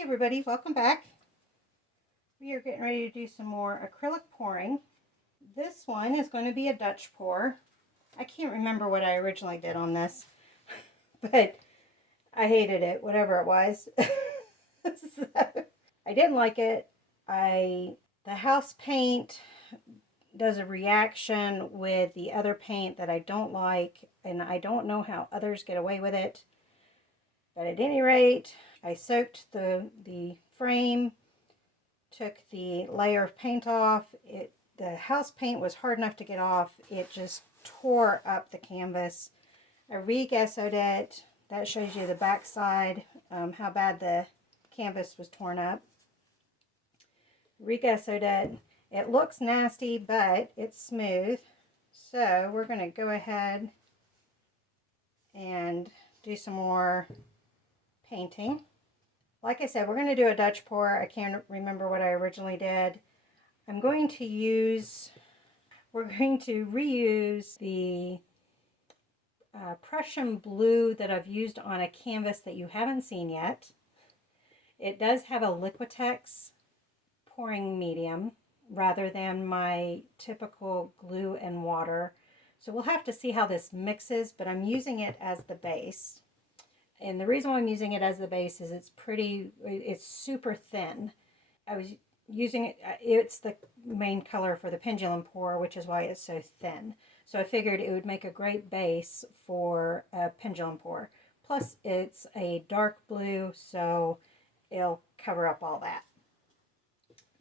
Hey everybody, welcome back. We are getting ready to do some more acrylic pouring. This one is going to be a Dutch pour. I can't remember what I originally did on this, but I hated it, whatever it was. So, I didn't like it. The house paint does a reaction with the other paint that I don't like, and I don't know how others get away with it. But at any rate, I soaked the frame, took the layer of paint off. The house paint was hard enough to get off. It just tore up the canvas. I re-gessoed it. That shows you the back side, how bad the canvas was torn up. Re-gessoed it. It looks nasty, but it's smooth. So we're going to go ahead and do some more painting. Like I said, we're going to do a Dutch pour. I can't remember what I originally did. We're going to reuse the Prussian blue that I've used on a canvas that you haven't seen yet. It does have a Liquitex pouring medium rather than my typical glue and water. So we'll have to see how this mixes, but I'm using it as the base. And the reason why I'm using it as the base is it's super thin. I was using it, it's the main color for the pendulum pour, which is why it's so thin. So I figured it would make a great base for a pendulum pour. Plus it's a dark blue, so it'll cover up all that.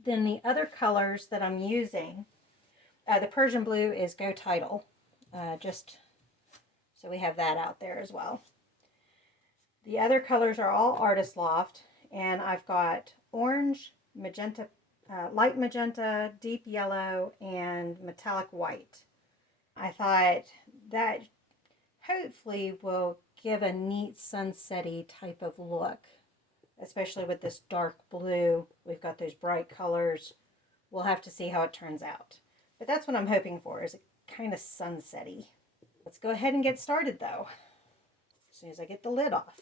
Then the other colors that I'm using, the Persian blue is Go Tidal, just so we have that out there as well. The other colors are all Artist Loft, and I've got orange, magenta, light magenta, deep yellow, and metallic white. I thought that hopefully will give a neat sunsetty type of look, especially with this dark blue. We've got those bright colors. We'll have to see how it turns out. But that's what I'm hoping for, is a kind of sunsetty. Let's go ahead and get started though, as soon as I get the lid off.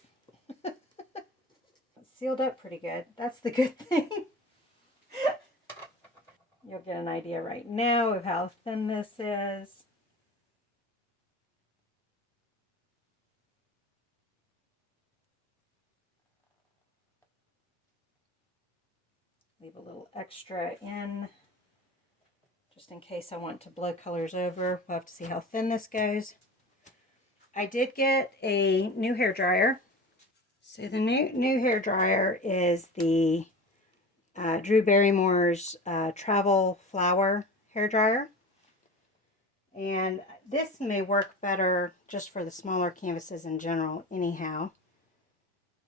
It's sealed up pretty good. That's the good thing. You'll get an idea right now of how thin this is. Leave a little extra in, just in case I want to blow colors over. We'll have to see how thin this goes. I did get a new hair dryer. So the new hair dryer is the Drew Barrymore's Travel Flower hair dryer. And this may work better just for the smaller canvases in general anyhow.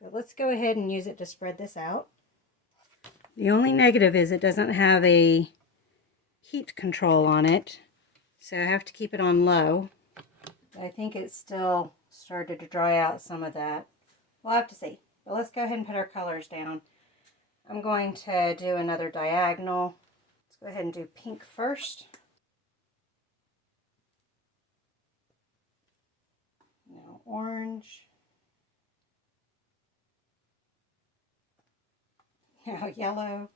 But let's go ahead and use it to spread this out. The only negative is it doesn't have a heat control on it, so I have to keep it on low. But I think it's still started to dry out some of that. We'll have to see. But let's go ahead and put our colors down. I'm going to do another diagonal. Let's go ahead and do pink first. Now orange. Now yellow.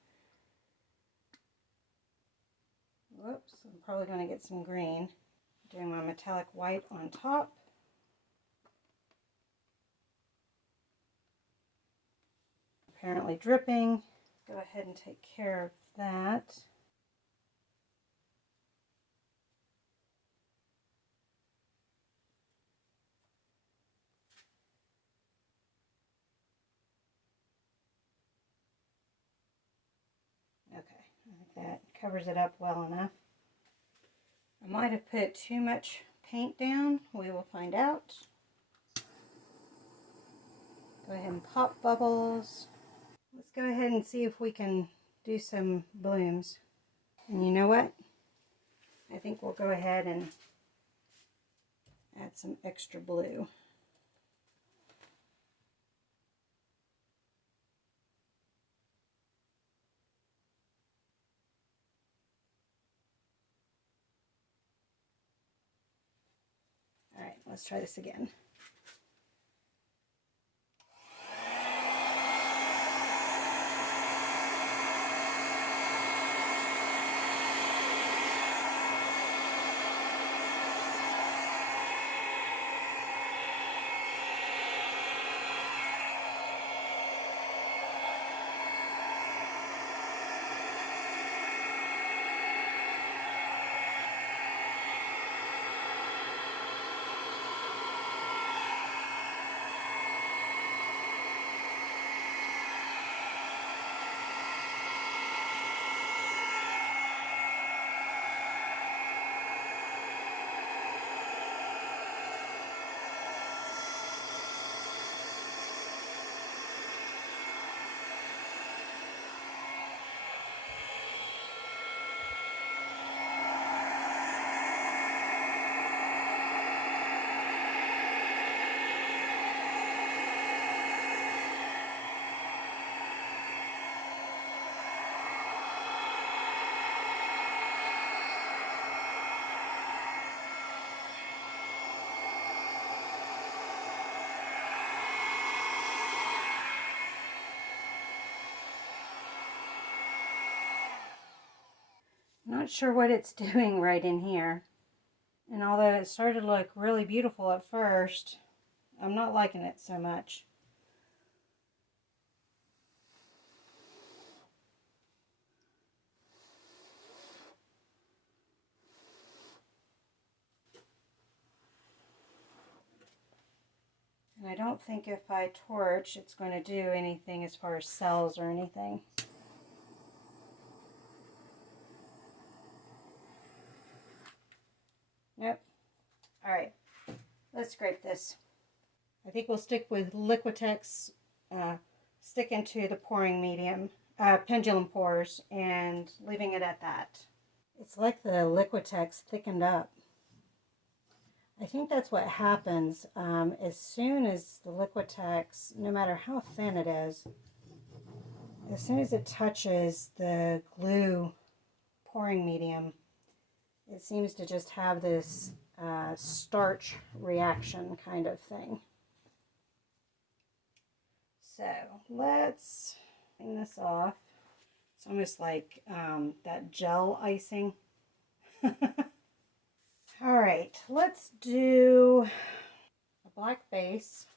Whoops, I'm probably going to get some green. Doing my metallic white on top. Apparently dripping. Go ahead and take care of that. Okay, I think that covers it up well enough. I might have put too much paint down. We will find out. Go ahead and pop bubbles. Let's go ahead and see if we can do some blooms. And you know what? I think we'll go ahead and add some extra blue. All right, let's try this again. Not sure what it's doing right in here. And although it started to look really beautiful at first, I'm not liking it so much. And I don't think if I torch, it's going to do anything as far as cells or anything. Nope. Alright, let's scrape this. I think we'll stick with Liquitex, stick into the pouring medium, pendulum pours, and leaving it at that. It's like the Liquitex thickened up. I think that's what happens as soon as the Liquitex, no matter how thin it is, as soon as it touches the glue pouring medium, it seems to just have this starch reaction kind of thing. So let's clean this off. It's almost like that gel icing. All right, let's do a black base.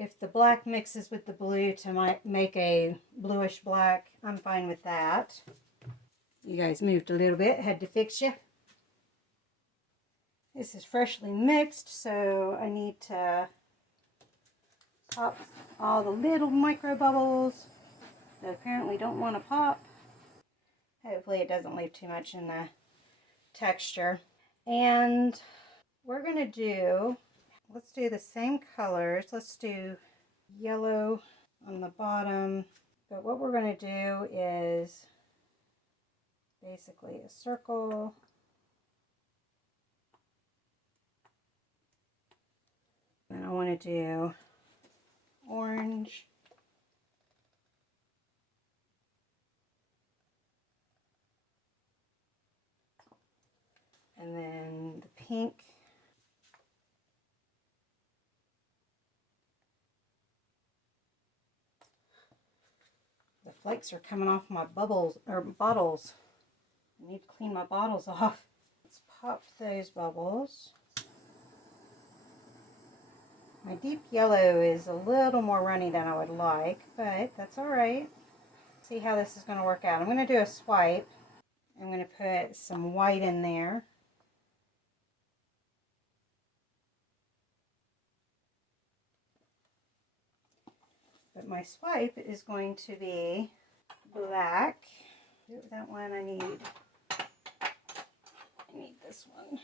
If the black mixes with the blue to make a bluish black, I'm fine with that. You guys moved a little bit, had to fix you. This is freshly mixed, so I need to pop all the little micro bubbles that apparently don't want to pop. Hopefully it doesn't leave too much in the texture. And we're going to do, let's do the same colors. Let's do yellow on the bottom. But what we're going to do is basically a circle. And I want to do orange. And then the pink. The flakes are coming off my bubbles or bottles. I need to clean my bottles off. Let's pop those bubbles. My deep yellow is a little more runny than I would like, but that's all right. See how this is going to work out. I'm going to do a swipe. I'm going to put some white in there. But my swipe is going to be black. That one I need this one.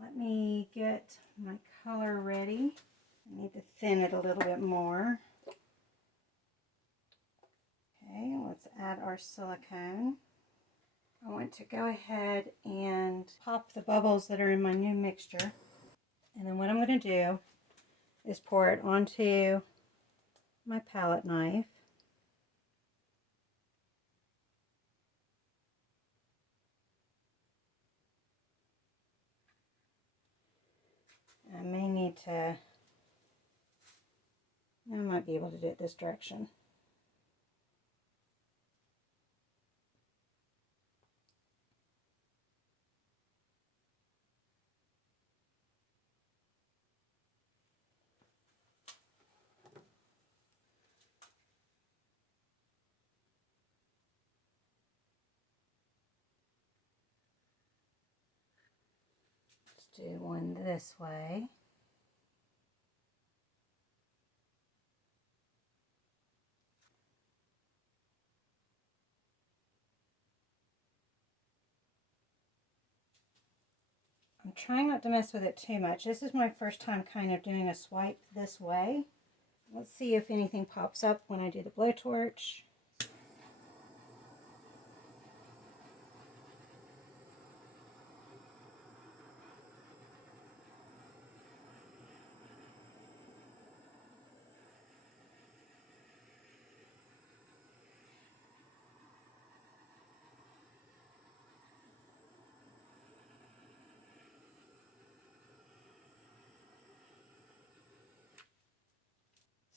Let me get my color ready. I need to thin it a little bit more. Okay, let's add our silicone. I want to go ahead and pop the bubbles that are in my new mixture. And then what I'm going to do is pour it onto my palette knife. I may need to, I might be able to do it this direction. Let's do one this way. I'm trying not to mess with it too much. This is my first time kind of doing a swipe this way. Let's see if anything pops up when I do the blowtorch.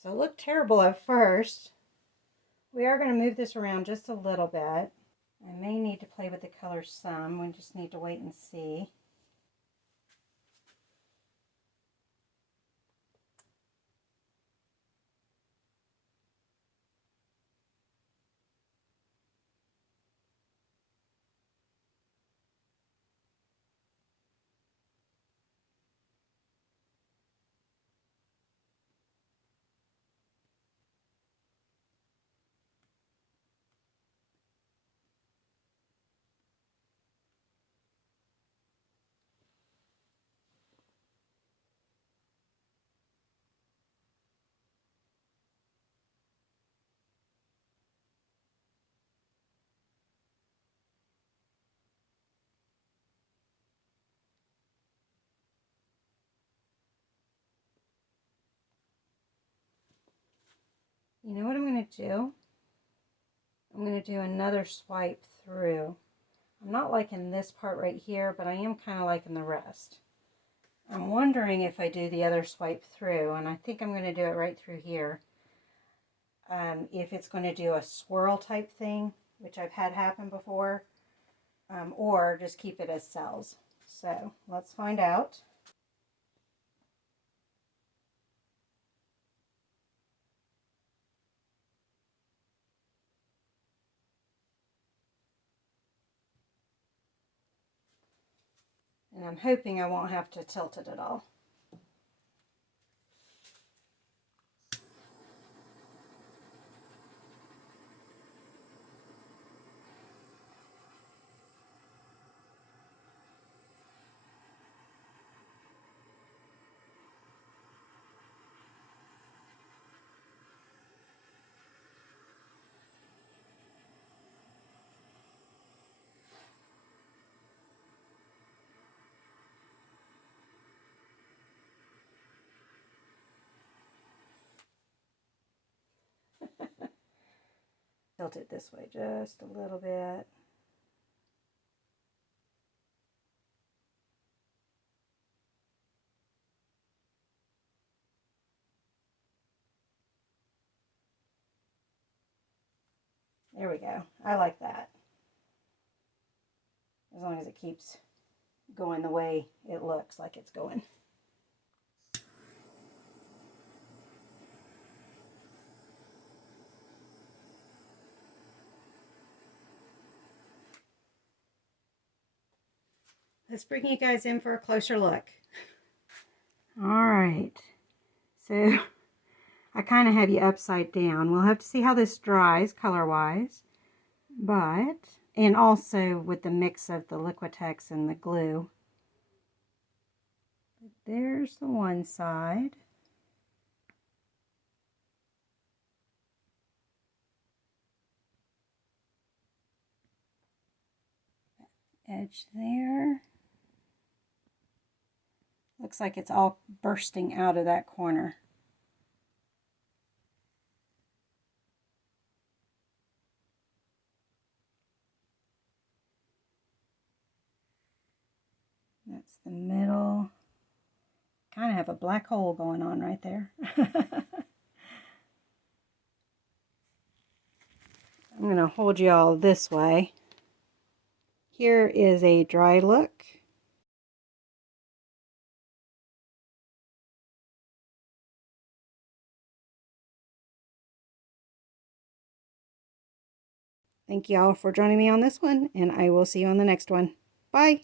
So it looked terrible at first. We are going to move this around just a little bit. I may need to play with the colors some. We just need to wait and see. You know what I'm going to do? I'm going to do another swipe through. I'm not liking this part right here, but I am kind of liking the rest. I'm wondering if I do the other swipe through, and I think I'm going to do it right through here. If it's going to do a swirl type thing, which I've had happen before, or just keep it as cells. So let's find out. And I'm hoping I won't have to tilt it at all. Tilt it this way just a little bit. There we go. I like that. As long as it keeps going the way it looks like it's going. Let's bring you guys in for a closer look. All right, so I kind of have you upside down. We'll have to see how this dries color-wise, and also with the mix of the Liquitex and the glue. There's the one side. Edge there. Looks like it's all bursting out of that corner. That's the middle. Kind of have a black hole going on right there. I'm going to hold you all this way. Here is a dry look. Thank you all for joining me on this one, and I will see you on the next one. Bye.